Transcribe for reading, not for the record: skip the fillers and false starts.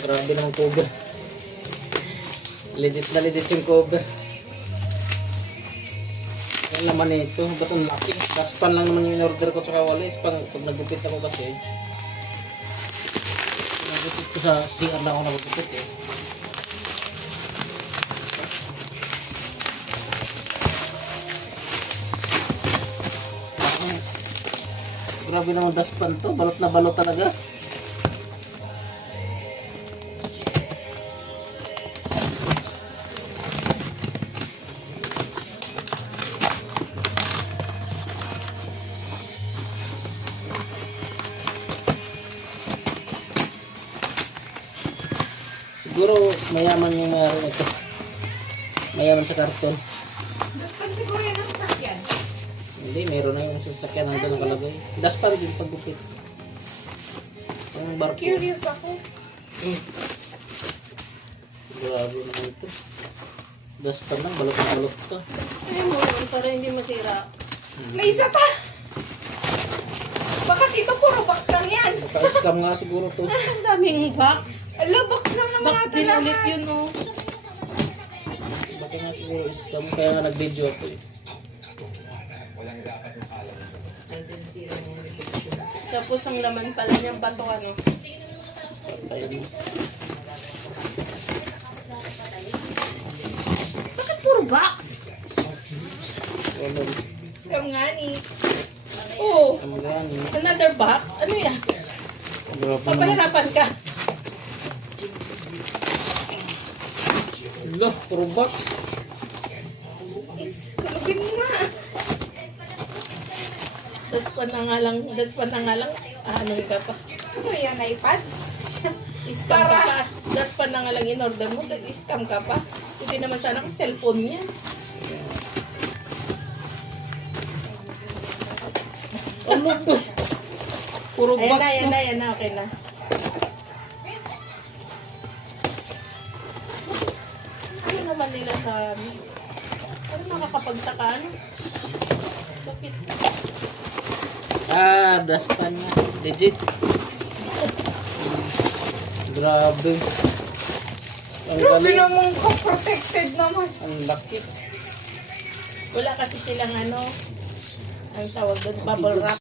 Grabe naman cover. Legit na legit yung cover. Yung laman nito, ba't ang laki? Daspan lang naman yung in-order ko tsaka walis. Pag nagupit ako kasi, nagupit ko sa CR na ako nagupit eh. Grabe naman daspan to, balot na balot talaga. Siguro mayaman yung mayroon ito. Mayaman sa karton. Daspan siguro yan ang sasakyan. Hindi, meron na yung sasakyan nandun nakalagay. Daspan din paggupit. Ang barko. Curious ako. Grabe naman ito. Daspan lang, balot na balot to. Ay mo yun, para hindi masira. May isa pa. Bakit ito puro box lang yan? Naka-scam nga siguro to. Ang daming box. Ala, box lang naman Box natin din lahat. ulit yun, oh. Baka nga siguro scam, kaya nga nag-video ako eh. Tapos ang laman pala niyang bato, ano. Kaya mo. Bakit puro box? Wala. Scam nga ni. Oh, Ang gani. another box? Ano yan? Grabe naman. Papahirapan ka. Lah, puro box. Is, kulugin mo nga. Daspan na nga lang, ano ka pa. Ano yan, iPad? Scam ka pa. Daspan na nga lang in-order mo, scam ka pa. Hindi naman sana kung cellphone niya. Ano to? Puro Ayan box na, ayan na. na, ayan na, okay na. Ano naman nila sa amin? Ano nakakapagtaka, ano? Bakit? Ah, daspan niya. Legit. Grabe. Ang Grabe galing. naman ko, protected naman. Ang laki. Wala kasi silang ano, ang tawag doon, bubble wrap.